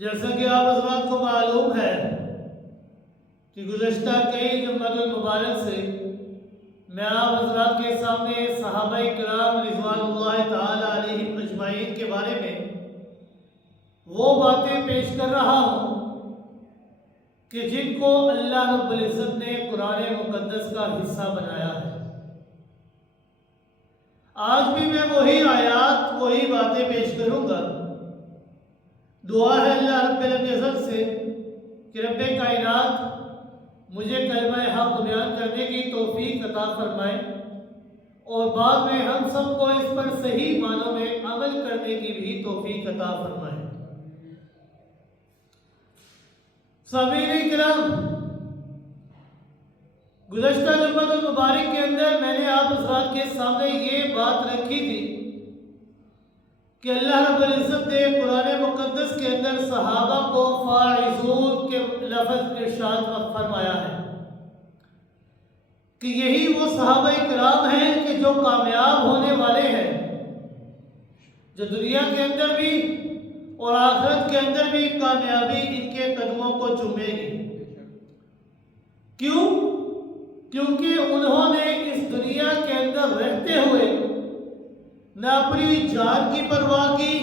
جیسا کہ آپ حضرات کو معلوم ہے کہ گزشتہ کئی جمعہ المبارک سے میں آپ حضرات کے سامنے صحابہ کرام رضوان اللہ تعالی علیہم اجمعین کے بارے میں وہ باتیں پیش کر رہا ہوں کہ جن کو اللہ رب العزت نے قرآن مقدس کا حصہ بنایا ہے۔ آج بھی میں وہی آیات وہی باتیں پیش کروں گا۔ دعا ہے اللہ رب العزت سے کہ رب کائنات مجھے کلمہ حق بیان کرنے کی توفیق عطا فرمائے اور بعد میں ہم سب کو اس پر صحیح معنوں میں عمل کرنے کی بھی توفیق عطا فرمائے۔ سامعین کرام، گزشتہ جمعہ المبارک کے اندر میں نے آپ حضرات کے سامنے یہ بات رکھی تھی کہ اللہ رب العزت نے قرآن مقدس کے اندر صحابہ کو فائزون کے لفظ ارشاد فرمایا ہے کہ یہی وہ صحابہ کرام ہیں کہ جو کامیاب ہونے والے ہیں، جو دنیا کے اندر بھی اور آخرت کے اندر بھی کامیابی ان کے قدموں کو چومے گی۔ کیوں؟ کیونکہ انہوں نے اس دنیا کے اندر رہتے ہوئے نہ اپنی جان کی پرواہ کی،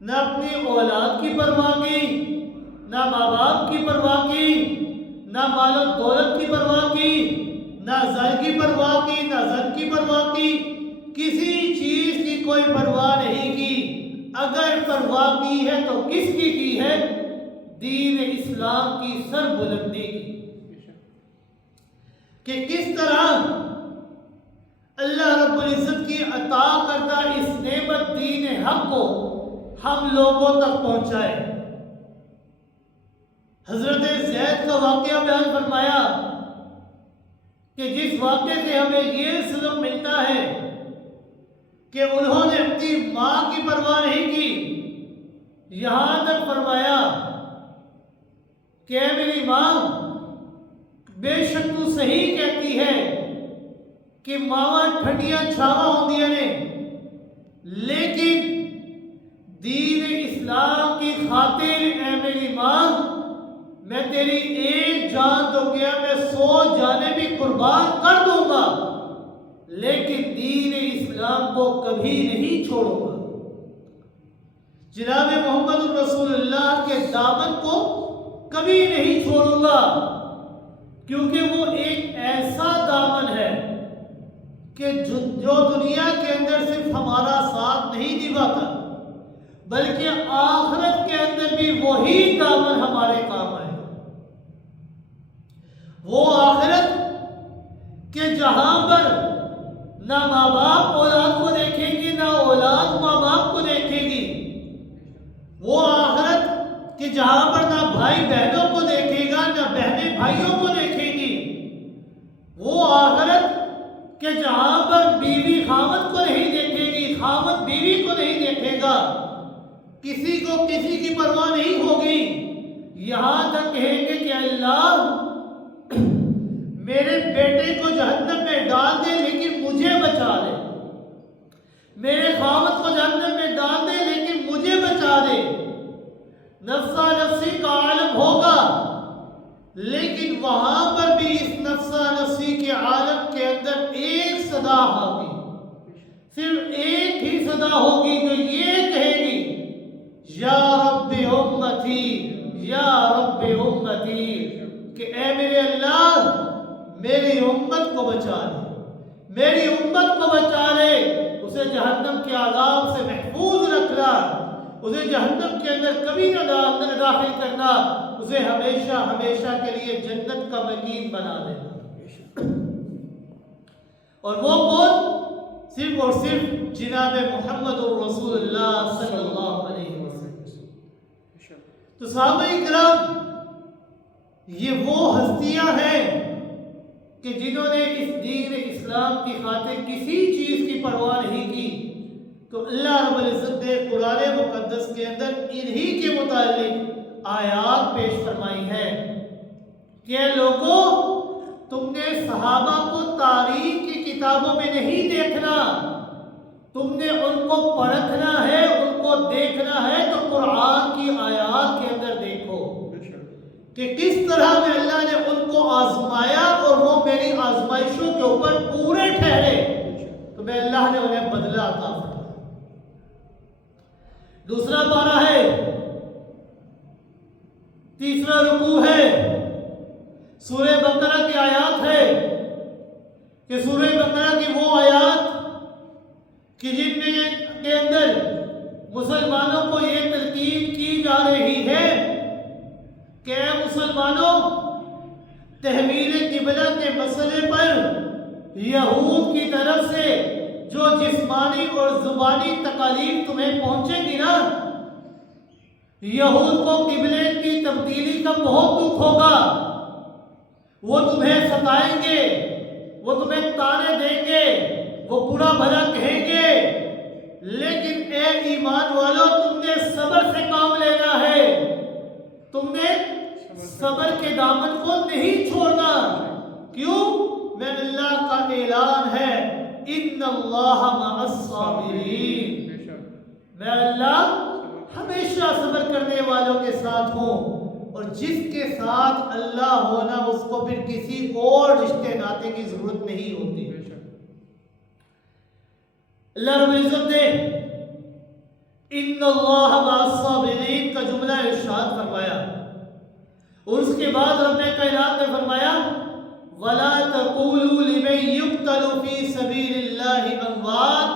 نہ اپنی اولاد کی پرواہ کی، نہ ماں باپ کی پرواہ کی، نہ مال و دولت کی پرواہ کی، نہ زر کی پرواہ کی، نہ زن کی پرواہ کی، کسی چیز کی کوئی پرواہ نہیں کی۔ اگر پرواہ کی ہے تو کس کی ہے؟ دین اسلام کی سر بلندی کی، کہ کس طرح اللہ رب العزت کی عطا کردہ اس نعمت دین حق کو ہم لوگوں تک پہنچائے۔ حضرت زید کا واقعہ بیان فرمایا کہ جس واقعے سے ہمیں یہ سبق ملتا ہے کہ انہوں نے اپنی ماں کی پرواہ نہیں کی، یہاں تک فرمایا کہ اے میری ماں، بے شک تو صحیح کہتی ہے کہ ماواں ٹھنڈیاں چھاواں ہوندیاں نے، لیکن دین اسلام کی خاطر اے میری ماں میں تیری ایک جان تو کیا میں 100 جانیں بھی قربان کر دوں گا، لیکن دین اسلام کو کبھی نہیں چھوڑوں گا۔ جناب محمد رسول اللہ کے دامن کو کبھی نہیں چھوڑوں گا، کیونکہ وہ ایک ایسا دامن ہے کہ جو دنیا کے اندر صرف ہمارا ساتھ نہیں نبھاتا بلکہ آخرت کے اندر بھی وہی دامن ہمارے کام آئے۔ وہ آخرت کہ جہاں پر نہ ماں باپ اولاد کو دیکھیں گی، نہ اولاد ماں باپ کو دیکھے گی۔ وہ آخرت کہ جہاں پر نہ بھائی بہنوں کو دیکھے گا، نہ بہنیں بھائیوں کو دیکھیں گی۔ وہ آخرت کہ جہاں پر بیوی خاوند کو نہیں دیکھے گی، خاوند بیوی کو نہیں دیکھے گا، کسی کو کسی کی پرواہ نہیں ہوگی، یہاں تک کہیں گے کہ اللہ میرے بیٹے کو جہنم میں ڈال دے لیکن مجھے بچا دے، میرے خاوند کو جہنم میں ڈال دے لیکن مجھے بچا دے۔ نفسا نفسی کا عالم ہوگا، لیکن وہاں پر بھی اس نفسا نفسی کے عالم کے اندر ایک صدا ہوگی، صرف ایک ہی صدا ہوگی جو یہ کہے گی یا رب امتی، یا رب امتی، کہ اے میرے اللہ میری امت کو بچا لے، میری امت کو بچا لے، اسے جہنم کے عذاب سے محفوظ رکھنا، اسے جہنم کے اندر کبھی نہ داخل کرنا، اسے ہمیشہ ہمیشہ کے لیے جنت کا مقیم بنا دینا۔ اور وہ کون؟ صرف اور صرف جناب محمد رسول اللہ صلی اللہ علیہ وسلم۔ تو صحابہ کرام یہ وہ ہستیاں ہیں کہ جنہوں نے اس دین اسلام کی خاطر کسی چیز کی پرواہ نہیں کی، تو اللہ رب العزت نے قرآن مقدس کے اندر انہی کے متعلق آیات پیش فرمائی ہیں کہ اے لوگوں، تم نے صحابہ کو تاریخ کی کتابوں میں نہیں دیکھنا، تم نے ان کو پرکھنا ہے، ان کو دیکھنا ہے تو قرآن کی آیات کہ کس طرح میں اللہ نے ان کو آزمایا اور وہ میری آزمائشوں کے اوپر پورے ٹھہرے تو میں اللہ نے انہیں بدلہ عطا فرمایا۔ دوسرا پارہ ہے، تیسرا رکوع ہے، سورہ بقرہ کی آیات ہے کہ سورہ بقرہ کی وہ آیات کہ جن میں کے اندر مسلمانوں کو یہ تلقین کی جا رہی ہے کہ اے مسلمانوں، تحویل قبلہ کے مسئلے پر یہود کی طرف سے جو جسمانی اور زبانی تکالیف تمہیں پہنچے گی نا، یہود کو قبلے کی تبدیلی کا بہت دکھ ہوگا، وہ تمہیں ستائیں گے، وہ تمہیں تانے دیں گے، وہ برا بھلا کہیں گے، لیکن اے ایمان والو، تم نے صبر سے کام لینا ہے، تم نے صبر کے دامن کو نہیں چھوڑنا۔ کیوں؟ میں اللہ کا اعلان ہے، ان اللہ مع الصابرین، میں اللہ ہمیشہ صبر کرنے والوں کے ساتھ ہوں، اور جس کے ساتھ اللہ ہونا اس کو پھر کسی اور رشتے ناطے کی ضرورت نہیں ہوتی۔ اللہ رب العزت نے ان اللہ مع الصابرین کا جملہ ارشاد فرمایا، اور اس کے بعد رب کائنات نے فرمایا وَلَا تَقُولُوا لِمَن يُقْتَلُ فِي سَبِيلِ اللَّهِ أَمْوَاتٌ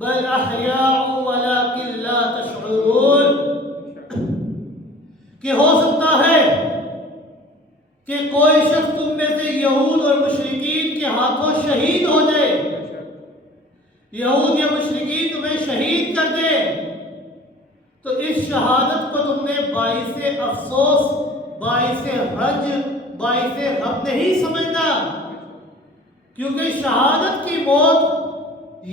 بَلْ أَحْيَاءٌ وَلَكِنْ لَا تَشْعُرُونَ، کہ ہو سکتا ہے کہ کوئی شخص تم میں سے یہود اور مشرکین کے ہاتھوں شہید ہو جائے، یہود یا مشرکین تمہیں شہید کر دے، تو اس شہادت کو تم نے باعث افسوس، باعث رنج، باعث غم نہیں سمجھنا، کیونکہ شہادت کی موت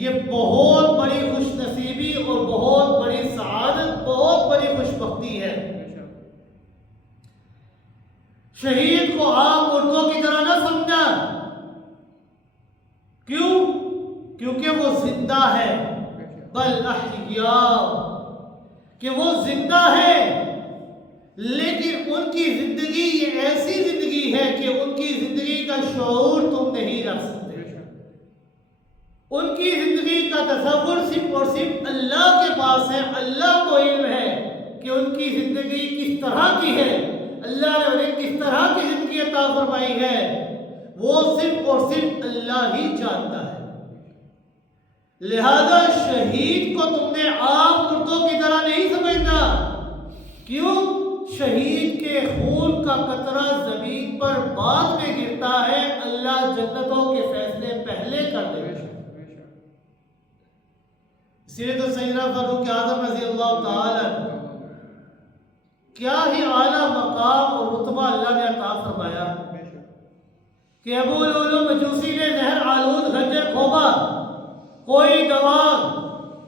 یہ بہت بڑی خوش نصیبی اور بہت بڑی سعادت، بہت بڑی خوش بختی ہے۔ شہید کو عام مردوں کی طرح نہ سمجھنا، کیوں؟ کیونکہ وہ زندہ ہے، بل احیاء، کہ وہ زندہ ہے، لیکن ان کی زندگی یہ ایسی زندگی ہے کہ ان کی زندگی کا شعور تم نہیں رکھ سکتے، ان کی زندگی کا تصور صرف اور صرف اللہ کے پاس ہے، اللہ کو علم ہے کہ ان کی زندگی کس طرح کی ہے، اللہ نے انہیں کس طرح کی زندگی عطا فرمائی ہے، وہ صرف اور صرف اللہ ہی جانتا ہے۔ لہذا شہید کو تم نے عام مردوں کی طرح نہیں سمجھنا، کیوں؟ شہید کے خون کا قطرہ زمین پر بعد میں گرتا ہے، اللہ جنتوں کے فیصلے پہلے کر دے گا۔ اسی لیے تو سیدنا فاروق اعظم رضی اللہ تعالی کیا ہی اعلیٰ مقام اور رتبہ اللہ نے عطا فرمایا کہ ابو لؤلؤ مجوسی نے زہر آلود خنجر کھوبا، کوئی دوا،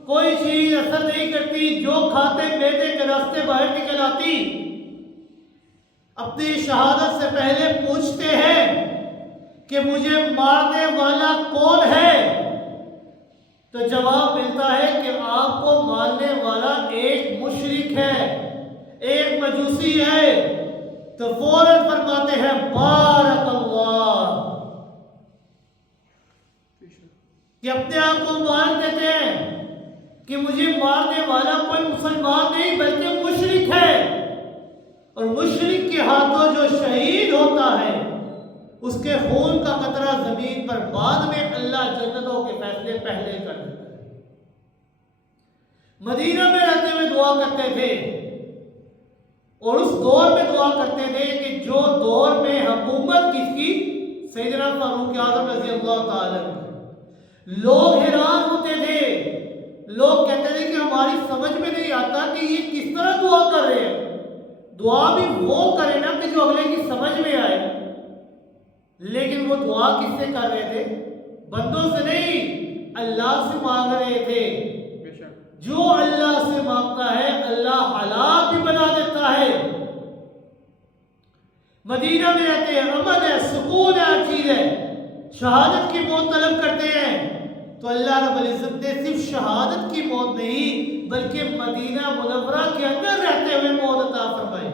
کوئی چیز اثر نہیں کرتی، جو کھاتے معدے کے راستے باہر نکل آتی، اپنی شہادت سے پہلے پوچھتے ہیں کہ مجھے مارنے والا کون ہے، تو جواب ملتا ہے کہ آپ کو مارنے والا ایک مشرک ہے، ایک مجوسی ہے، تو فوراً فرماتے ہیں بارک اللہ، کہ اپنے آپ کو مار دیتے ہیں کہ مجھے مارنے والا کوئی مسلمان نہیں بلکہ مشرک ہے، اور مشرک کے ہاتھوں جو شہید ہوتا ہے اس کے خون کا قطرہ زمین پر بعد میں اللہ جنتوں کے فیصلے پہلے کر دیتا ہے۔ مدینہ میں رہتے ہوئے دعا کرتے تھے، اور اس دور میں دعا کرتے تھے کہ جو دور میں حکومت کس کی؟ سیدنا فاروق اعظم رضی اللہ تعالی عنہ، لوگ حیران ہوتے تھے، لوگ کہتے تھے کہ ہماری سمجھ میں نہیں آتا کہ یہ کس طرح دعا کر رہے ہیں، دعا بھی وہ کرے نا کہ جو اگلے کی سمجھ میں آئے، لیکن وہ دعا کس سے کر رہے تھے؟ بندوں سے نہیں، اللہ سے مانگ رہے تھے۔ جو اللہ سے مانگتا ہے اللہ حالات بھی بنا دیتا ہے۔ مدینہ میں رہتے ہیں، امن ہے، سکون ہے، ہر چیز ہے، شہادت کی موت طلب کرتے ہیں، تو اللہ رب العزت نے صرف شہادت کی موت نہیں بلکہ مدینہ منورہ کے اندر رہتے ہوئے موت عطا فرمائی۔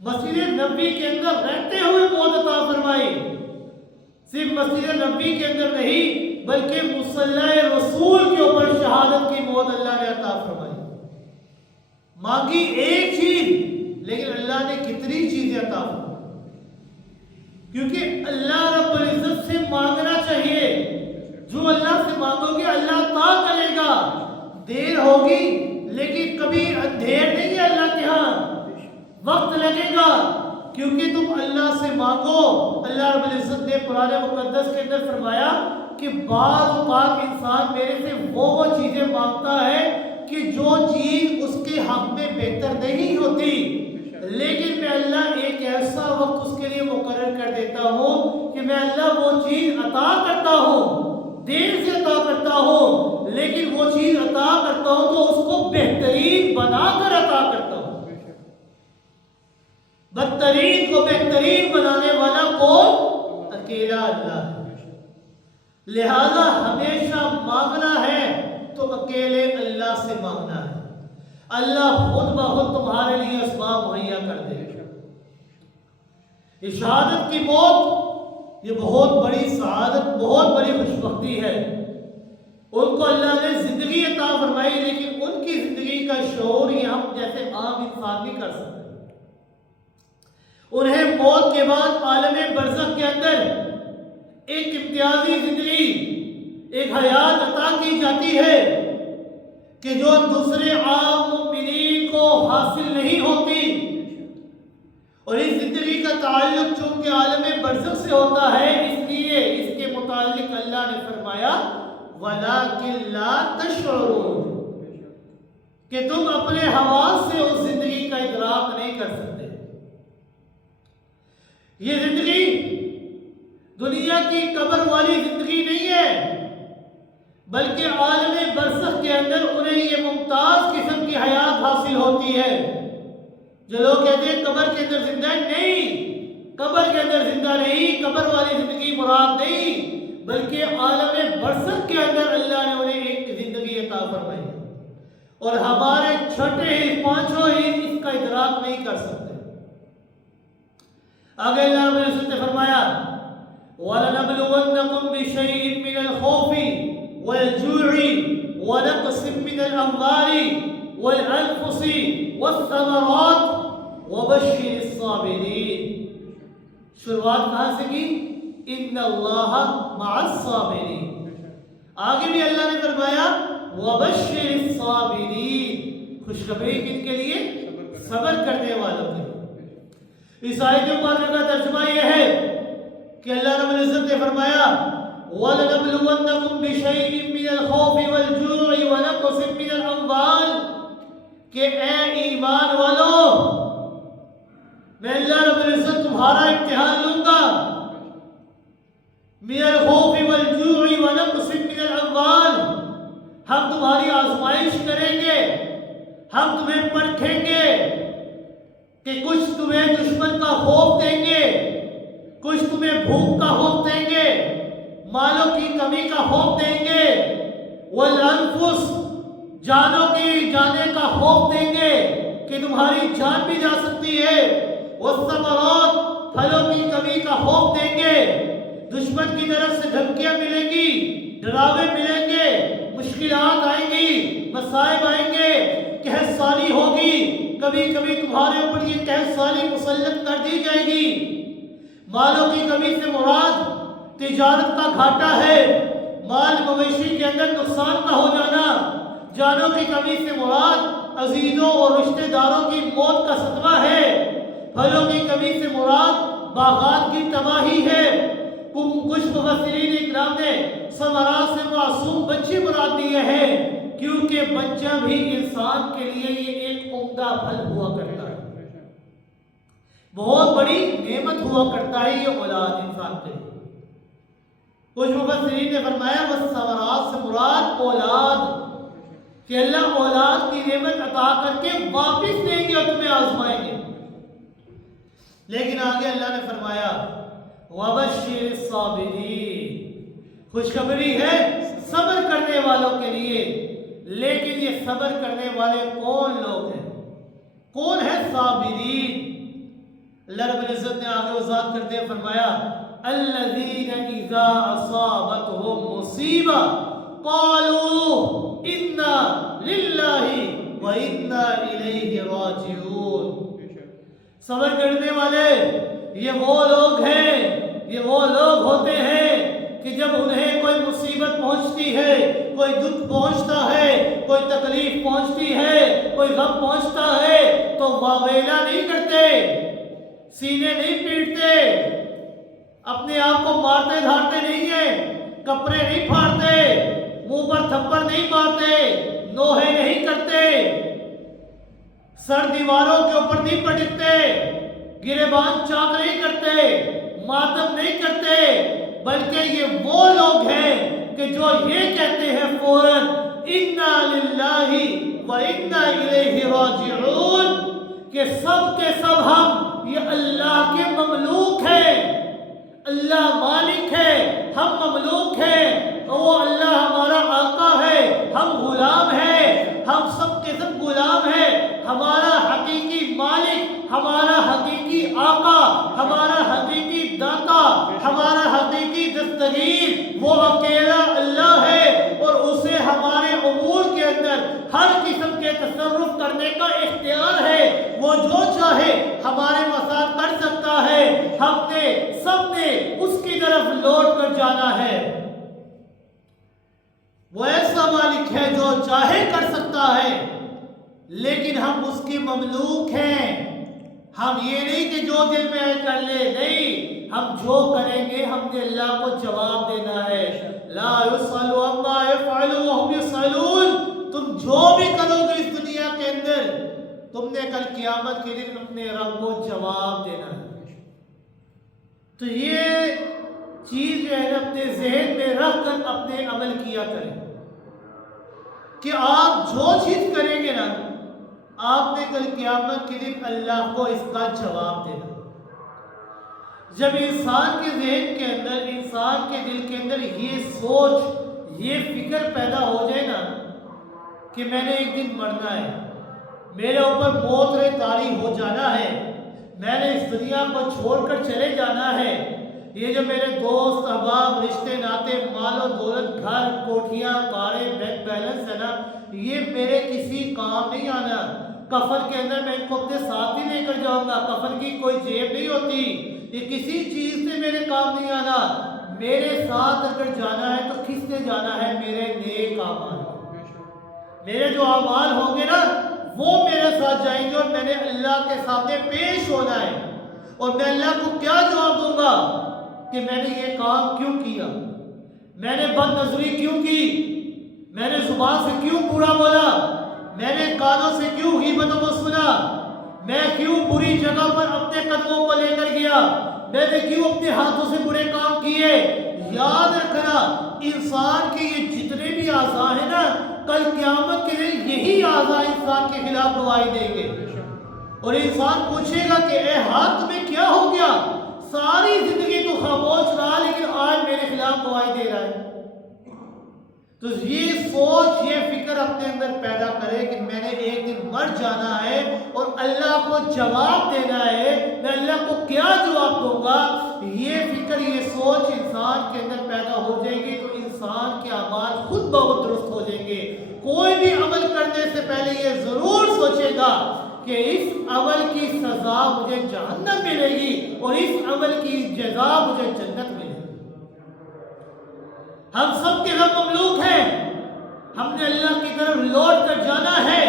مسجد نبوی کے اندر رہتے ہوئے موت عطا فرمائی. صرف مسجد نبوی کے اندر نہیں بلکہ مصلی رسول کے اوپر شہادت کی موت اللہ نے عطا فرمائی. مانگی ایک چیز لیکن اللہ نے کتنی چیزیں عطا فرمائی. کیونکہ اللہ رب العزت سے مانگنا چاہیے. جو اللہ سے مانگو گے اللہ عطا کرے گا. دیر ہوگی لیکن کبھی اندھیر نہیں ہے اللہ کے ہاں. وقت لگے گا کیونکہ تم اللہ سے مانگو. اللہ رب العزت نے قرآن مقدس کے اندر فرمایا کہ بعض اوقات انسان میرے سے وہ چیزیں مانگتا ہے کہ جو چیز اس کے حق میں بہتر نہیں ہوتی، لیکن میں اللہ ایک ایسا وقت اس کے لیے مقرر کر دیتا ہوں کہ میں اللہ وہ چیز عطا کرتا ہوں، دیر سے عطا کرتا ہوں، لیکن وہ چیز عطا کرتا ہوں تو اس کو بہترین بنا کر عطا کرتا ہوں. بدترین کو بہترین بنانے والا کون؟ اکیلا اللہ ہے. لہذا ہمیشہ مانگنا ہے تو اکیلے اللہ سے مانگنا ہے. اللہ خود بخود تمہارے لیے اسباب مہیا کر دے گا. یہ شہادت کی موت یہ بہت بڑی سعادت، بہت بڑی خوشبختی ہے. ان کو اللہ نے زندگی عطا فرمائی لیکن ان کی زندگی کا شعور یہ ہم جیسے عام انسان نہیں کر سکتے. انہیں موت کے بعد عالم برزخ کے اندر ایک امتیازی زندگی، ایک حیات عطا کی جاتی ہے کہ جو دوسرے عام مومنین کو حاصل نہیں ہوتی. اور اس زندگی کا تعلق چونکہ عالم برزخ سے ہوتا ہے اس لیے اس کے متعلق اللہ نے فرمایا وَلَٰكِن لَا تَشْعُرُونَ کہ تم اپنے حواس سے اس زندگی کا ادراک نہیں کر سکتے. یہ زندگی دنیا کی قبر والی زندگی نہیں ہے بلکہ عالم برزخ کے اندر انہیں یہ ممتاز قسم کی حیات حاصل ہوتی ہے. جو لوگ کہتے ہیں قبر کے اندر زندہ نہیں، قبر کے اندر زندہ نہیں، قبر والی زندگی مراد نہیں بلکہ عالم برزخ کے اندر اللہ نے انہیں ایک زندگی عطا فرمائی. اور ہمارے چھٹے ہی پانچوں ہی اس کا ادراک نہیں کر سکتے. آگے اللہ رب العزت نے فرمایا وَلَنَبْلُوَنَّكُمْ بِشَيْءٍ مِّنَ الْخَوْفِ وَالْجُوعِ وَنَقْصٍ مِّنَ الْأَمْوَالِ وَالْأَنفُسِ وَالثَّمَرَاتِ وَبَشِّرِ الصَّابِرِينَ. شروعات کہاں سے کی؟ ان اللہ مع الصابرین. آگے بھی اللہ نے فرمایا وَبَشِّرِ الصَّابِرِينَ، خوشخبری کن کے لیے؟ صبر کرنے والوں کے لیے. اس آیت مبارکہ کا ترجمہ یہ ہے کہ اللہ رب العزت نے فرمایا وَلَنَبْلُوَنَّكُمْ بِشَيْءٍ مِّنَ الْخَوْفِ وَالْجُوعِ وَنَقْصٍ مِّنَ الْأَمْوَالِ کہ اے ایمان والو میں اللہ رب العزت تمہارا امتحان لوں گا. مِّنَ الْخَوْفِ وَالْجُوعِ وَنَقْصٍ مِّنَ الْأَمْوَالِ ہم تمہاری آزمائش کریں گے، ہم تمہیں پرکھیں گے کہ کچھ تمہیں دشمن کا خوف دیں گے، کچھ تمہیں بھوک کا خوف دیں گے، مالوں کی کمی کا خوف دیں گے، والانفس جانوں کی جانے کا خوف دیں گے کہ تمہاری جان بھی جا سکتی ہے، والثمرات پھلوں کی کمی کا خوف دیں گے. دشمن کی طرف سے دھمکیاں ملیں گی، ڈراوے ملیں گے، مشکلات آئیں گی، مصائب آئیں گے، قحط سالی ہوگی، کبھی کبھی تمہارے اوپر یہ قحط سالی مسلط کر دی جائے گی. مالوں کی کمی سے مراد تجارت کا گھاٹا ہے، مال مویشی کے اندر نقصان کا ہو جانا. جانوں کی کمی سے مراد عزیزوں اور رشتہ داروں کی موت کا صدمہ ہے. پھلوں کی کمی سے مراد باغات کی تباہی ہے. کچھ مفسرین اکرام نے ثمرات سے معصوم بچے مراد لیے ہیں کیونکہ بچہ بھی انسان کے لیے یہ ایک عمدہ پھل ہوا کرتا ہے، بہت بڑی نعمت ہوا کرتا ہے یہ اولاد انسان کے لیے. کچھ مفسرین نے فرمایا بس ثمرات سے مراد اولاد کہ اللہ اولاد کی نعمت عطا کر کے واپس دیں گے اور تمہیں آزمائیں گے. لیکن آگے اللہ نے فرمایا وَبَشِّرِ الصَّابِرِينَ خوشخبری ہے صبر کرنے والوں کے لیے. لیکن یہ صبر کرنے والے کون لوگ ہیں؟ کون ہے صابرین؟ اللہ رب العزت نے آگے وضاحت کرتے ہوئے فرمایا الذین اذا اصابتهم مصیبہ قالوا انا للہ وَإِنَّا إِلَيْهِ رَاجِعُونَ. صبر کرنے والے یہ وہ لوگ ہیں، یہ وہ لوگ ہوتے ہیں کہ جب انہیں کوئی مصیبت پہنچتی ہے، کوئی دکھ پہنچتا ہے، کوئی تکلیف پہنچتی ہے، کوئی غم پہنچتا ہے تو واویلا نہیں کرتے، سینے نہیں پیٹتے، اپنے آپ کو مارتے دھاڑتے نہیں ہیں، کپڑے نہیں پھاڑتے، منہ پر تھپڑ نہیں مارتے، نوحے نہیں کرتے، سر دیواروں کے اوپر نہیں پٹکتے، گریبان چاک نہیں کرتے، ماتم نہیں کرتے، بلکہ یہ وہ لوگ ہیں کہ جو یہ کہتے ہیں فوراً انا للہ و انا الیہ راجعون، کہ سب کے سب ہم یہ اللہ کے مملوک ہیں، اللہ مالک ہے، ہم مملوک ہیں، وہ اللہ ہمارا آقا ہے، ہم غلام ہیں، ہم سب کے سب غلام ہیں، ہمارا حقیقی مالک، ہمارا حقیقی آقا، ہمارا حقیقی داتا، ہمارا حقیقی دستگیر وہ اکیلا اللہ ہے، اور اسے ہمارے امور کے اندر ہر قسم کے تصرف کرنے کا اختیار ہے، وہ جو چاہے ہمارے مسائل کر سکتا ہے، ہم نے سب نے اس کی طرف لوٹ کر جانا ہے۔ وہ ایسا مالک ہے جو چاہے کر سکتا ہے، لیکن ہم اس کے مملوک ہیں، ہم یہ نہیں کہ جو دل میں کر لے، نہیں، ہم جو کریں گے ہم نے اللہ کو جواب دینا ہے۔ لا يسأل عما يفعل وهم يسألون، تم جو بھی کرو گے اس دنیا کے اندر تم نے کل قیامت کے دن اپنے رب کو جواب دینا ہے۔ تو یہ چیز جو ہے اپنے ذہن میں رکھ کر اپنے عمل کیا کریں کہ آپ جو چیز کریں گے نا آپ نے کل قیامت کے دن اللہ کو اس کا جواب دینا۔ جب انسان کے ذہن کے اندر، انسان کے دل کے اندر یہ سوچ، یہ فکر پیدا ہو جائے نا کہ میں نے ایک دن مرنا ہے، میرے اوپر موت رے طاری ہو جانا ہے، میں نے اس دنیا کو چھوڑ کر چلے جانا ہے، یہ جو میرے دوست احباب رشتے ناتے مال و دولت گھر کوٹھیاں کاریں بینک بیلنس ہے نا یہ میرے کسی کام نہیں آنا، کفن کے اندر میں ان کو اپنے ساتھ ہی لے کر جاؤں گا، کفن کی کوئی جیب نہیں ہوتی، یہ کسی چیز سے میرے کام نہیں آنا، میرے ساتھ اگر جانا ہے تو کس نے جانا ہے؟ میرے نیک اعمال، میرے جو اعمال ہوں گے نا وہ میرے ساتھ جائیں گے، اور میں نے اللہ کے سامنے پیش ہونا ہے، اور میں اللہ کو کیا جواب دوں گا کہ میں نے یہ کام کیوں کیا، میں نے بد نظری کیوں کی، میں نے زبان سے کیوں برا بولا، میں نے کانوں سے کیوں غیبتوں کو سنا، میں کیوں بری جگہ پر اپنے قدموں کو لے کر گیا، میں نے کیوں اپنے ہاتھوں سے برے کام کیے۔ یاد رکھنا انسان کے یہ جتنے بھی اعضاء ہیں نا کل قیامت کے دن یہی اعضاء انسان کے خلاف گواہی دیں گے، اور انسان پوچھے گا کہ اے ہاتھ میں کیا ہو گیا، ساری زندگی تو خاموش رہا لیکن آج میرے خلاف گواہی دے رہا ہے۔ تو یہ سوچ، یہ فکر اپنے اندر پیدا کرے کہ میں نے ایک دن مر جانا ہے اور اللہ کو جواب دینا ہے، میں اللہ کو کیا جواب دوں گا، یہ فکر، یہ سوچ انسان کے اندر پیدا ہو جائے گی تو انسان کے اعمال خود بخود درست ہو جائیں گے۔ کوئی بھی عمل کرنے سے پہلے یہ ضرور سوچے گا کہ اس عمل کی سزا مجھے جہنم ملے گی اور اس عمل کی جزا مجھے جنت ملے گی۔ ہم سب کے سب مملوک ہیں، ہم نے اللہ کی طرف لوٹ کر جانا ہے۔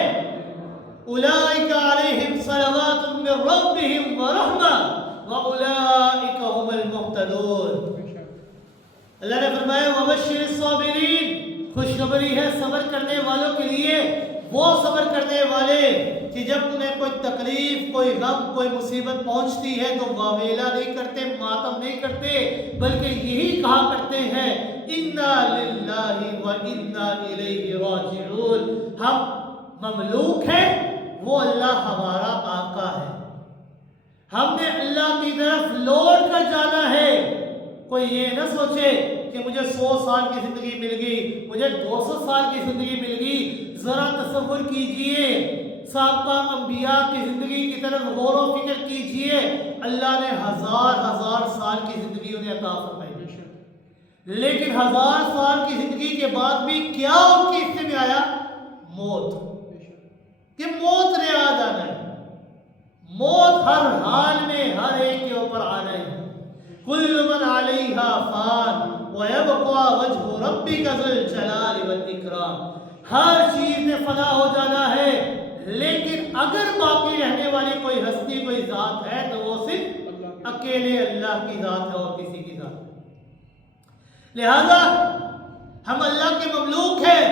اولئک علیہم صلوات من ربہم ورحمہ واولئک هم المہتدون۔ اللہ نے فرمایا وبشر الصابرین، خوشخبری ہے صبر کرنے والوں کے لیے، وہ صبر کرنے والے کہ جب انہیں کوئی تکلیف، کوئی غم، کوئی مصیبت پہنچتی ہے تو واویلا نہیں کرتے، ماتم نہیں کرتے، بلکہ یہی کہا کرتے ہیں انا للہ و انا الیہ راجعون، ہم مملوک ہیں، وہ اللہ ہمارا آقا ہے، ہم نے اللہ کی طرف لوٹ کر جانا ہے۔ کوئی یہ نہ سوچے کہ مجھے 100 سال کی زندگی مل گئی، مجھے 200 سال کی زندگی مل گئی۔ ذرا تصور کیجئے سابقہ انبیاء کی زندگی کی طرف غور و فکر کیجئے، اللہ نے ہزار ہزار سال کی زندگی انہیں عطا فرمائی، لیکن 1000 سال کی زندگی کے بعد بھی کیا ان کے حصے میں آیا؟ موت، کہ موت نے آ جانا ہے، موت ہر حال میں ہر ایک کے اوپر آنا ہے۔ کل من علیہا فان ویبقى وجہ ربک ذو الجلال والاکرام، ہر چیز میں فنا ہو جانا ہے، لیکن اگر باقی رہنے والی کوئی ہستی کوئی ذات ہے تو وہ صرف اکیلے اللہ کی ذات ہے اور کسی کی ذات ہے۔ لہذا ہم اللہ کے مملوک ہیں،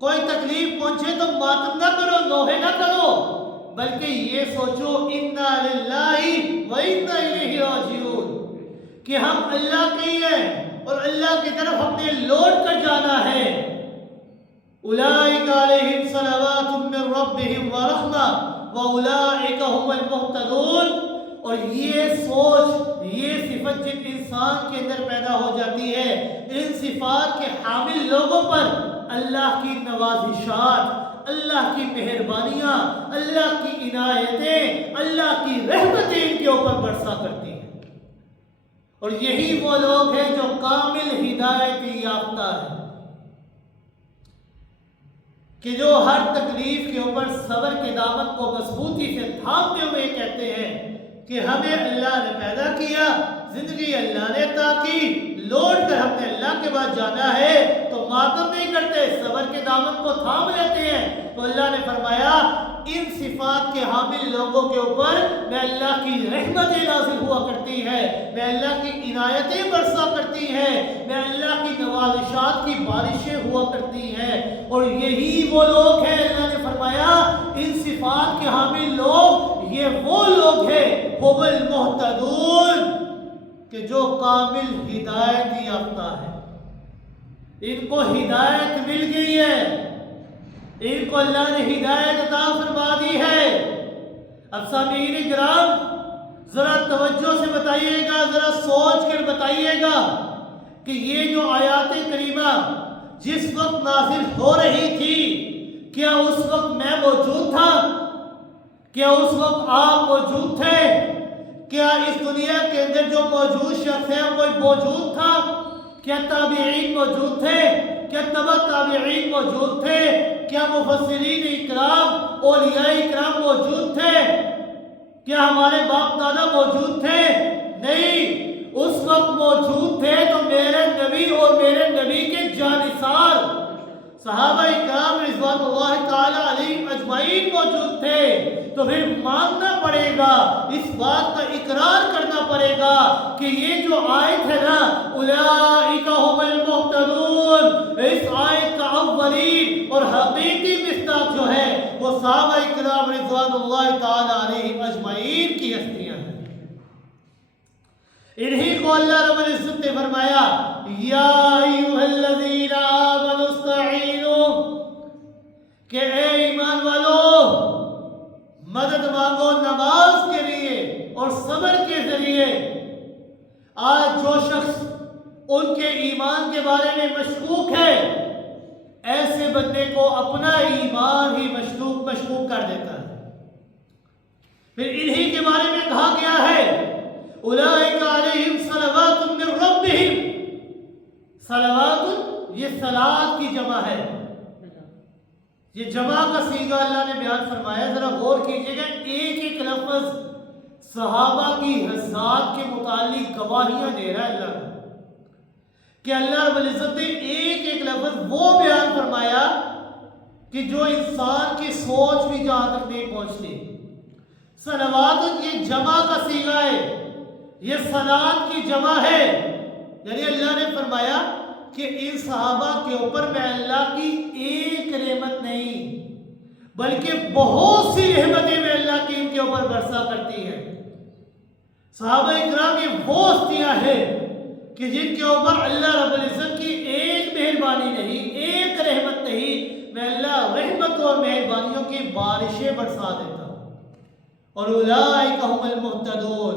کوئی تکلیف پہنچے تو ماتم نہ کرو، نوحے نہ کرو، بلکہ یہ سوچو انا للہ و انا الیہ راجعون، کہ ہم اللہ کے ہی ہیں اور اللہ کی طرف ہم نے لوٹ کر جانا ہے۔ اولئک علیہم صلوات من ربہم ورحمہ واولئک هم المہتدون، اور یہ سوچ، یہ صفت جن انسان کے اندر پیدا ہو جاتی ہے، ان صفات کے حامل لوگوں پر اللہ کی نوازشات، اللہ کی مہربانیاں، اللہ کی عنایتیں، اللہ کی رحمتیں ان کے اوپر برسا کرتی ہیں، اور یہی وہ لوگ ہیں جو کامل ہدایت یافتہ ہیں، کہ جو ہر تکلیف کے اوپر صبر کے دامن کو مضبوطی سے تھامتے ہوئے کہتے ہیں کہ ہمیں اللہ نے پیدا کیا، زندگی اللہ نے عطا کی، لوٹ کر ہم نے اللہ کے بعد جانا ہے، تو ماتم نہیں کرتے، صبر کے دامن کو تھام لیتے ہیں۔ تو اللہ نے فرمایا ان صفات کے حامل لوگوں کے اوپر میں اللہ کی رحمتیں نازل ہوا کرتی ہے، میں اللہ کی عنایتیں برسا کرتی ہے، میں اللہ کی نوازشات کی بارشیں ہوا کرتی ہیں، اور یہی وہ لوگ ہیں، اللہ نے فرمایا ان صفات کے حامل لوگ یہ وہ لوگ ہیں هم المہتدون، کہ جو کامل ہدایت یافتہ ہے، ان کو ہدایت مل گئی ہے، ان کو اللہ نے ہدایت عطا فرما دی ہے۔ اب سامعین کرام ذرا توجہ سے بتائیے گا، ذرا سوچ کر بتائیے گا کہ یہ جو آیات کریمہ جس وقت نازل ہو رہی تھی، کیا اس وقت میں موجود تھا؟ کیا اس وقت آپ موجود تھے؟ کیا اس دنیا کے اندر جو موجود شخص ہے کوئی موجود تھا؟ کیا تابعین موجود تھے؟ کیا تبع تابعین موجود تھے؟ کیا مفسرین اکرام، اولیاء اکرام موجود تھے؟ کیا ہمارے باپ دادا موجود تھے؟ نہیں، اس وقت موجود تھے تو میرے نبی اور میرے نبی کے جانثار صحابہ اکرام رضوان اللہ تعالی علیہم اجمعین موجود تھے۔ تو پھر ماننا پڑے گا، اس بات کا اقرار کرنا پڑے گا کہ یہ جو آیت ہے نا اولئک هم المہتدون، اس آیت کا اولین اور حقیقی مصداق جو ہے وہ صحابہ اکرام رضوان اللہ تعالی علیہم اجمعین کی ہستیاں ہیں۔ انہی کو اللہ رب العزت نے فرمایا یا ایھا الذین آمنوا استعینوا، کہ اے ایمان والو مدد مانگو نماز کے لیے اور صبر کے ذریعے۔ آج جو شخص ان کے ایمان کے بارے میں مشکوک ہے، ایسے بندے کو اپنا ایمان ہی مشکوک کر دیتا ہے۔ پھر انہی کے بارے میں کہا گیا ہے اولئک علیہم صلوات من ربہم، صلوات یہ صلاۃ کی جمع ہے، یہ جمع کا صیغہ اللہ نے بیان فرمایا۔ ذرا غور کیجئے گا، ایک ایک لفظ صحابہ کی حضرات کے متعلق گواہیاں دے رہا ہے اللہ، کہ اللہ رب العزت نے ایک ایک لفظ وہ بیان فرمایا کہ جو انسان کی سوچ بھی جہاں تک نہیں پہنچتی۔ صلوات یہ جمع کا صیغہ ہے، یہ صلاۃ کی جمع ہے، یعنی اللہ نے فرمایا کہ ان صحابہ کے اوپر میں اللہ کی ایک رحمت نہیں بلکہ بہت سی رحمتیں میں اللہ کی ان کے اوپر برسا کرتی ہے۔ صحابہ اکرام یہ وہ ہستیاں ہیں کہ جن کے اوپر اللہ رب العزت کی ایک مہربانی نہیں، ایک رحمت نہیں، میں اللہ رحمت اور مہربانیوں کی بارشیں برسا دیتا ہوں۔ اور اولئک هم المہتدون،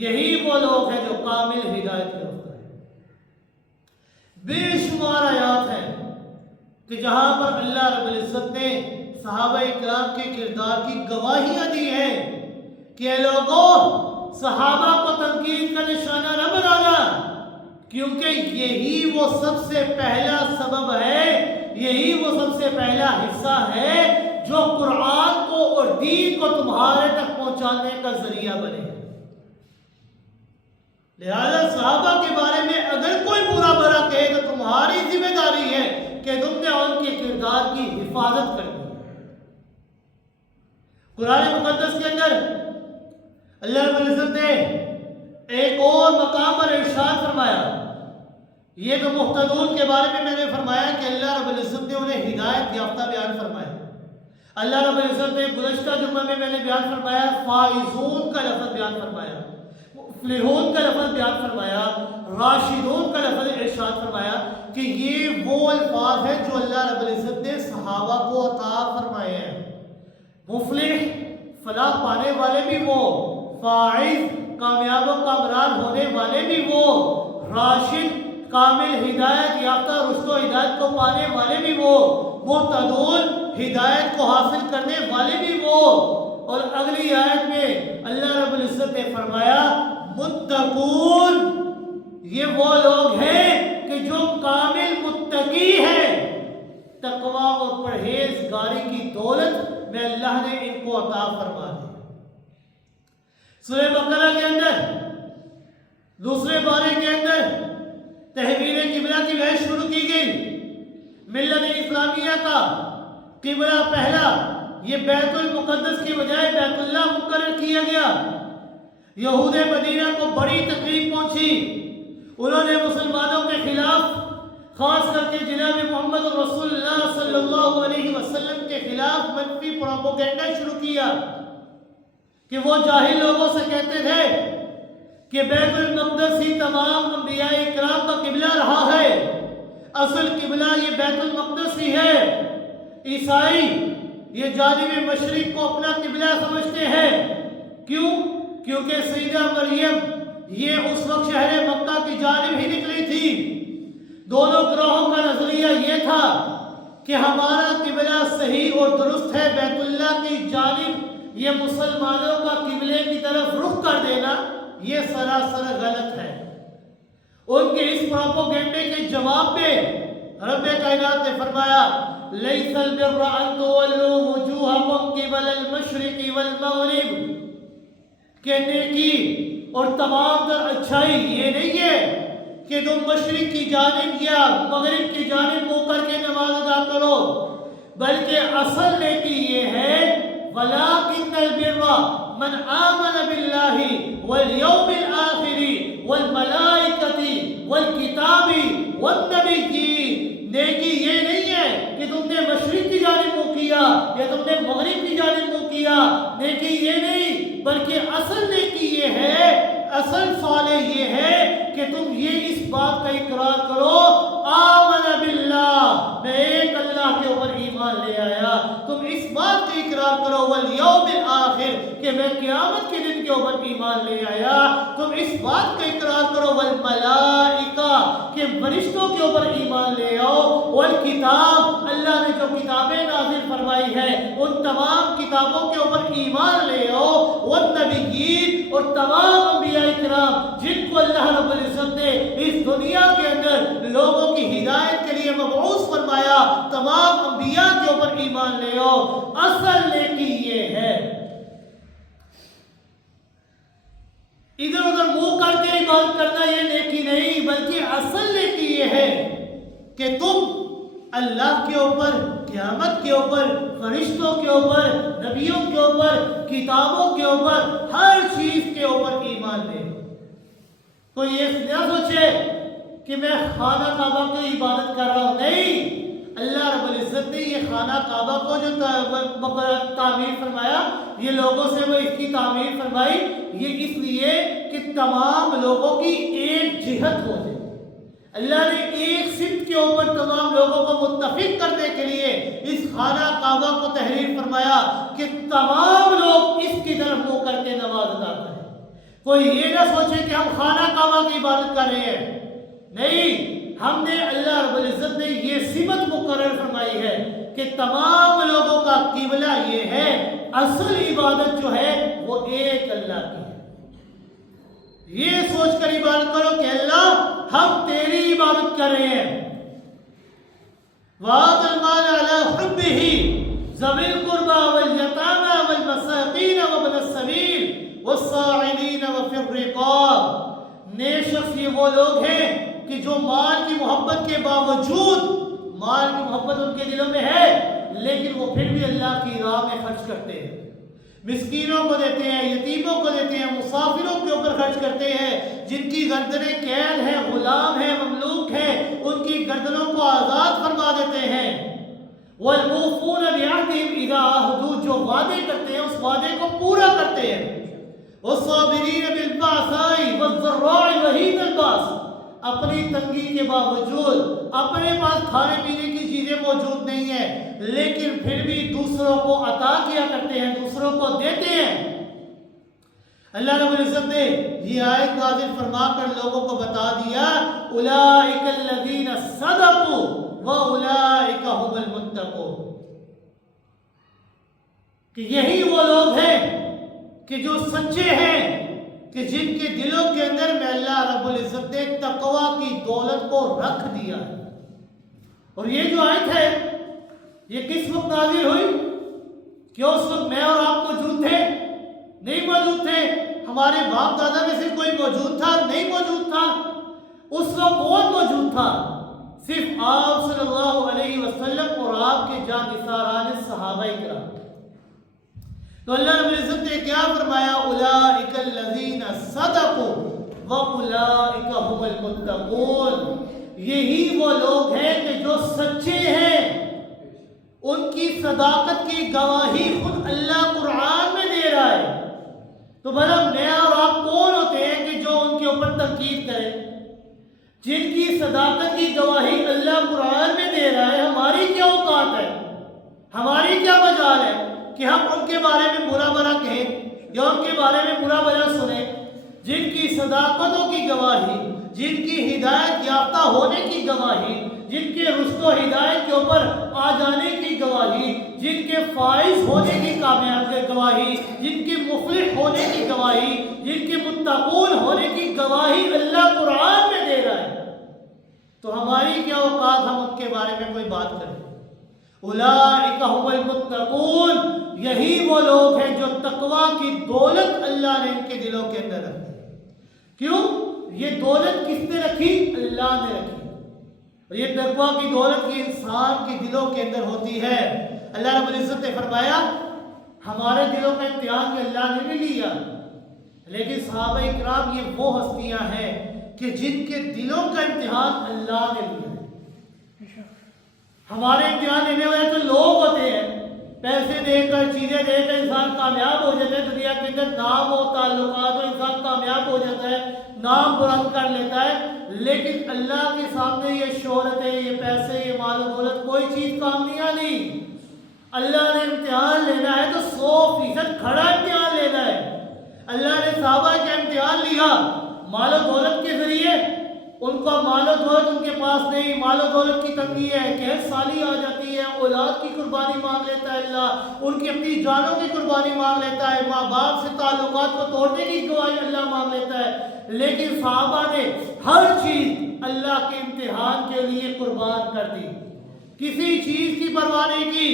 یہی وہ لوگ ہیں جو کامل ہدایت یافتہ ہیں۔ بے شمار آیات ہیں کہ جہاں پر اللہ رب العزت نے صحابہ اکرام کے کردار کی گواہیاں دی ہیں کہ اے لوگوں صحابہ کو تنقید کا نشانہ نہ بنانا، کیونکہ یہی وہ سب سے پہلا سبب ہے، یہی وہ سب سے پہلا حصہ ہے جو قرآن کو اور دین کو تمہارے تک پہنچانے کا ذریعہ بنے۔ لہذا صحابہ کے بارے میں اگر کوئی برا بھلا کہے تو تمہاری ذمہ داری ہے کہ تم نے ان کے کردار کی حفاظت کرنی ہے۔ قرآن مقدس کے اندر اللہ رب العزت نے ایک اور مقام پر ارشاد فرمایا، یہ تو مہتدون کے بارے میں نے فرمایا کہ اللہ رب العزت نے انہیں ہدایت یافتہ بیان فرمایا۔ اللہ رب العزت نے گزشتہ جمعہ میں نے بیان فرمایا فائزون کا لفظ بیان فرمایا، مفلحون کا لفظ بیان فرمایا، راشدون کا لفظ ارشاد فرمایا کہ یہ وہ الفاظ ہیں جو اللہ رب العزت نے صحابہ کو عطا فرمائے ہیں۔ مفلح فلاح پانے والے بھی وہ، فائز کامیاب و کامران ہونے والے بھی وہ، راشد کامل ہدایت یافتہ رشد و ہدایت کو پانے والے بھی وہ، مہتدون ہدایت کو حاصل کرنے والے بھی وہ۔ اور اگلی آیت میں اللہ رب العزت نے فرمایا متقون، یہ وہ لوگ ہیں کہ جو کامل متقی ہیں، تقوی اور پرہیزگاری کی دولت میں اللہ نے ان کو عطا فرما دی۔ سورہ بقرہ کے اندر دوسرے بارے کے اندر تحویل قبلہ کی بحث شروع کی گئی۔ ملت اسلامیہ کا قبلہ پہلا یہ بیت المقدس کی بجائے بیت اللہ مقرر کیا گیا۔ یہود مدینہ کو بڑی تکلیف پہنچی، انہوں نے مسلمانوں کے خلاف، خاص کر کے جناب محمد رسول اللہ صلی اللہ علیہ وسلم کے خلاف منفی پروپیگنڈا شروع کیا کہ وہ جاہل لوگوں سے کہتے تھے کہ بیت المقدس ہی تمام انبیاء اکرام کا قبلہ رہا ہے، اصل قبلہ یہ بیت المقدس ہی ہے۔ عیسائی یہ جانب مشرق کو اپنا قبلہ سمجھتے ہیں، کیوں؟ کیونکہ سیدہ مریم یہ اس وقت شہر مکہ کی جانب ہی نکلی تھی۔ دونوں گروہوں کا نظریہ یہ تھا کہ ہمارا قبلہ صحیح اور درست ہے بیت اللہ کی جانب، یہ مسلمانوں کا قبلے کی طرف رخ کر دینا یہ سراسر غلط ہے۔ ان کے اس پروپیگنڈے کے جواب میں رب کائنات نے فرمایا لیس البر ان تولوا وجوہکم قبل المشرق والمغرب، کہ نیکی اور تمام تر اچھائی یہ نہیں ہے کہ تم مشرق کی جانب یا مغرب کی جانب منہ کر کے نماز ادا کرو، بلکہ اصل نیکی یہ ہے وَلَٰكِنَّ الْبِرَّ مَنْ آمَنَ بِاللَّهِ وَالْيَوْمِ الْآخِرِ وَالْمَلَائِكَةِ وَالْكِتَابِ وَالنَّبِيِّينَ۔ نیکی یہ نہیں ہے کہ تم نے مشرق کی جانب منہ کیا یا تم نے مغرب کی جانب منہ کیا، نیکی یہ نہیں، بلکہ اصل نیکی یہ ہے، اصل صالح یہ ہے کہ تم یہ اس بات کا اقرار کرو آمن باللہ، میں ایک اللہ کے اوپر ایمان لے آیا، تم اس بات کا اقرار کرو والیوم الآخر کہ میں قیامت کے دن کے اوپر ایمان لے آیا، تم اس بات کا اقرار کرو والملائکہ کہ فرشتوں کے اوپر ایمان لے آؤ، والکتاب اللہ نے جو کتابیں نازل فرمائی ہے ان تمام کتابوں کے اوپر ایمان لے آؤ، والنبیین اور تمام انبیاء کرام جن کو اللہ رب العزت نے اس دنیا کے اندر لوگوں کی ہدایت کے لیے مبعوث فرمایا، تمام انبیاء کے اوپر ایمان لے آؤ۔ اصل نیکی یہ ہے، ادھر ادھر منہ کر کے عبادت کرنا یہ نیکی نہیں، بلکہ اصل نیکی یہ ہے کہ تم اللہ کے اوپر، قیامت کے اوپر، فرشتوں کے اوپر، نبیوں کے اوپر، کتابوں کے اوپر، ہر چیز کے اوپر ایمان لے۔ کوئی یہ نہ سوچے کہ میں خانہ کعبہ کی عبادت کر رہا ہوں، نہیں، اللہ رب العزت نے یہ خانہ کعبہ کو جو تعمیر فرمایا، یہ لوگوں سے وہ اس کی تعمیر فرمائی، یہ اس لیے کہ تمام لوگوں کی ایک جہت ہو جائے۔ اللہ نے ایک سمت کے اوپر تمام لوگوں کو متفق کرنے کے لیے اس خانہ کعبہ کو تحریر فرمایا کہ تمام لوگ اس کی طرف منہ کر کے نماز ادا کریں۔ کوئی یہ نہ سوچے کہ ہم خانہ کعبہ کی عبادت کر رہے ہیں، نہیں، ہم نے اللہ رب العزت نے یہ سمت مقرر فرمائی ہے کہ تمام لوگوں کا قبلہ یہ ہے، اصل عبادت جو ہے وہ ایک اللہ کی ہے۔ یہ سوچ کر عبادت کرو کہ اللہ ہم تیری عبادت کر رہے ہیں۔ وَآتَ الْمَالَ عَلَىٰ حُبِّهِ ذَوِي الْقُرْبَىٰ وَالْيَتَامَىٰ وَالْمَسَاكِينَ وَابْنَ السَّبِيلِ وَالسَّائِلِينَ وَفِي الرِّقَابِ۔ نیک شخص یہ وہ لوگ ہیں کہ جو مال کی محبت کے باوجود، مال کی محبت ان کے دلوں میں ہے لیکن وہ پھر بھی اللہ کی راہ میں خرچ کرتے ہیں، مسکینوں کو دیتے ہیں، یتیموں کو دیتے ہیں، مسافروں کے اوپر خرچ کرتے ہیں، جن کی گردنیں قید ہیں، غلام ہیں، مملوک ہیں، ان کی گردنوں کو آزاد فرما دیتے ہیں۔ وَالْمُوفُونَ بِعَهْدِهِمْ إِذَا عَاهَدُوا، جو وعدے کرتے ہیں اس وعدے کو پورا کرتے ہیں۔ وَالصَّابِرِينَ بِالْبَأْسَاءِ وَالضَّرَّاءِ وَحِينَ الْبَأْسِ، اپنی تنگی کے باوجود اپنے پاس کھانے پینے کی چیزیں موجود نہیں ہیں لیکن پھر بھی دوسروں کو عطا کیا کرتے ہیں، دوسروں کو دیتے ہیں۔ اللہ رب العزت نے یہ آیت نازل فرما کر لوگوں کو بتا دیا اولئک الذین صدقوا واولئک هم المتقون، کہ یہی وہ لوگ ہیں کہ جو سچے ہیں، کہ جن کے دلوں کے اندر میں اللہ رب العزت نے تقوی کی دولت کو رکھ دیا ہے۔ اور یہ جو آیت ہے یہ کس وقت نازل ہوئی؟ کیا اس وقت میں اور آپ موجود تھے؟ نہیں موجود تھے۔ ہمارے باپ دادا میں سے کوئی موجود تھا؟ نہیں موجود تھا۔ اس وقت کون موجود تھا؟ صرف آپ صلی اللہ علیہ وسلم اور آپ کے جانثاران صحابہ کرام۔ تو اللہ رب العزت نے کیا فرمایا؟ اولئک الذین صدقوا واولئک هم المتقون، یہی وہ لوگ ہیں کہ جو سچے ہیں، ان کی صداقت کی گواہی خود اللہ قرآن میں دے رہا ہے۔ تو بھلا میں اور آپ کون ہوتے ہیں کہ جو ان کے اوپر تنقید کریں؟ جن کی صداقت کی گواہی اللہ قرآن میں دے رہا ہے، ہماری کیا اوقات ہے، ہماری کیا مجال ہے کہ ہم ان کے بارے میں برا بھلا کہیں یا ان کے بارے میں برا بھلا سنیں؟ جن کی صداقتوں کی گواہی، جن کی ہدایت یافتہ ہونے کی گواہی، جن کے رشد و ہدایت کے اوپر آ جانے کی گواہی، جن کے فائز ہونے کی کامیابی گواہی، جن کے مفلح ہونے کی گواہی، جن کے متقون ہونے کی گواہی اللہ قرآن میں دے رہا ہے، تو ہماری کیا اوقات ہم ان کے بارے میں کوئی بات کریں؟ اولئک هم المتقون، یہی وہ لوگ ہیں جو تقوی کی دولت اللہ نے ان کے دلوں کے اندر رکھی۔ کیوں؟ یہ دولت کس نے رکھی؟ اللہ نے رکھی۔ اور یہ تقوی کی دولت کی انسان کے دلوں کے اندر ہوتی ہے۔ اللہ رب العزت نے فرمایا ہمارے دلوں کا امتحان بھی اللہ نے بھی لیا، لیکن صحابہ کرام یہ وہ ہستیاں ہیں کہ جن کے دلوں کا امتحان اللہ نے لیا۔ ہمارے امتحان لینے والے تو لوگ ہوتے ہیں، پیسے دے کر، چیزیں دے کر انسان کامیاب ہو جاتا ہے، دنیا کے اندر نام ہو، تعلقات ہو، انسان کامیاب ہو جاتا ہے، نام بلند کر لیتا ہے، لیکن اللہ کے سامنے یہ شہرتیں، یہ پیسے، یہ مال و دولت کوئی چیز کام نہیں آنی۔ اللہ نے امتحان لینا ہے تو 100% کھڑا امتحان لینا ہے۔ اللہ نے صحابہ کا امتحان لیا مال و دولت کے ذریعے، ان کا مال و دولت ان کے پاس نہیں، مال و دولت کی تنگی ہے، قحط سالی آ جاتی ہے، اولاد کی قربانی مانگ لیتا ہے اللہ، ان کی اپنی جانوں کی قربانی مانگ لیتا ہے، ماں باپ سے تعلقات کو توڑنے کی گواہی اللہ مانگ لیتا ہے، لیکن صحابہ نے ہر چیز اللہ کے امتحان کے لیے قربان کر دی، کسی چیز کی پرواہ نہیں کی،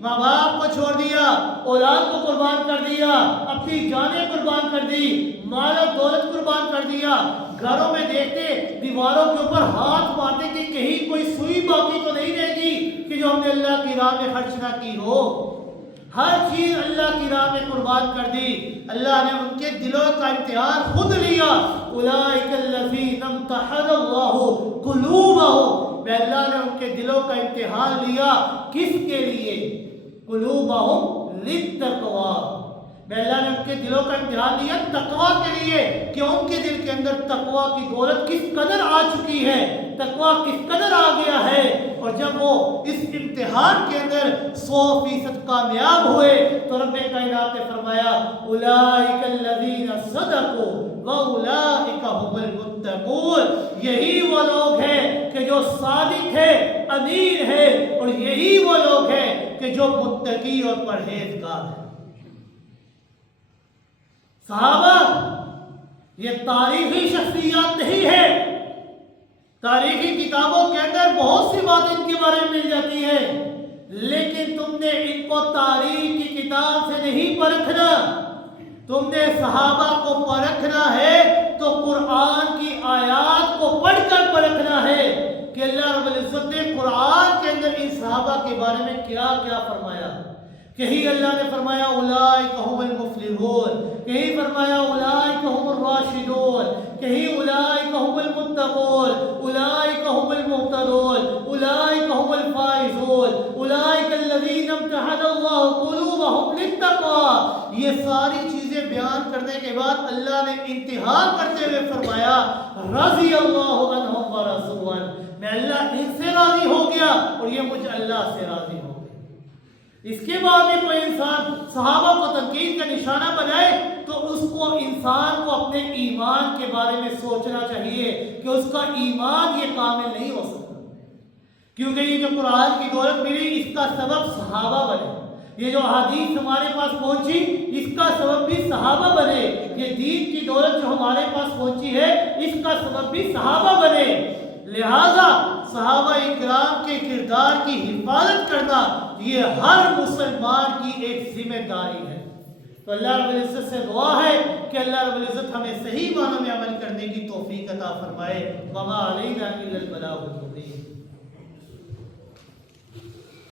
ماں باپ کو چھوڑ دیا، اولاد کو قربان کر دیا، اپنی جانیں قربان کر دی، مال و دولت قربان کر دیا۔ گھروں میں دیکھتے دیواروں کے اوپر ہاتھ مارتے کہ کہیں کوئی سوئی باقی تو نہیں رہے گی کہ جو ہم نے اللہ کی راہ میں خرچ نہ کی ہو۔ ہر چیز اللہ کی راہ میں قربان کر دی۔ اللہ نے ان کے دلوں کا امتحان خود لیا۔ اولئک الذین امتحن اللہ قلوبہم، میں اللہ نے ان کے دلوں کا امتحان لیا، کس کے لیے؟ قلوبہم للتقوی، میں اللہ نے ان کے دلوں کا امتحان لیا تقوی کے لیے، کہ ان کے دل کے اندر تقوی کی دولت کس قدر آ چکی ہے، تقوی کس قدر آ گیا ہے۔ اور جب وہ اس امتحان کے اندر 100% کامیاب ہوئے تو رب کائنات نے فرمایا اولئک الذین صدقوا واولئک هم المتقون، یہی وہ لوگ ہیں کہ جو صادق ہے، امین ہے، اور یہی وہ لوگ ہیں کہ جو متقی اور پرہیزگار ہے۔ صحابہ یہ تاریخی شخصیات نہیں ہے، تاریخی کتابوں کے اندر بہت سی باتیں ان کے بارے میں مل جاتی ہیں، لیکن تم نے ان کو تاریخ کی کتاب سے نہیں پرکھنا، تم نے صحابہ کو پرکھنا ہے تو قرآن کی آیات کو پڑھ کر پرکھنا ہے کہ اللہ رب العزت نے قرآن کے اندر ان صحابہ کے بارے میں کیا کیا فرمایا۔ کہیں اللہ نے فرمایا اولئک هم المفلحون، کہیں فرمایا اولئک هم الراشدون، کہیں اولئک هم المتقون، اولئک هم المهتدون، اولئک هم الفائزون، اولئک الذین امتحن اللہ قلوبهم للتقوی۔ یہ ساری چیزیں بیان کرنے کے بعد اللہ نے انتہا کرتے ہوئے فرمایا رضی اللہ عنہم ورضوا عنہ، میں اللہ ان سے راضی ہو گیا اور یہ مجھ اللہ سے راضی ہو گیا۔ اس کے بعد بھی کوئی انسان صحابہ کو تنقید کا نشانہ بنائے تو اس کو انسان کو اپنے ایمان کے بارے میں سوچنا چاہیے کہ اس کا ایمان یہ کامل نہیں ہو سکتا، کیونکہ یہ جو قرآن کی دولت ملی اس کا سبب صحابہ بنے، یہ جو حدیث ہمارے پاس پہنچی اس کا سبب بھی صحابہ بنے، یہ دین کی دولت جو ہمارے پاس پہنچی ہے اس کا سبب بھی صحابہ بنے۔ لہذا صحابہ اکرام کے کردار کی حفاظت کرنا یہ ہر مسلمان کی ایک ذمہ داری ہے۔ تو اللہ رب العزت سے دعا ہے کہ اللہ رب العزت ہمیں صحیح معنوں میں عمل کرنے کی توفیق عطا فرمائے۔ وما علینا الا البلاغ المبین۔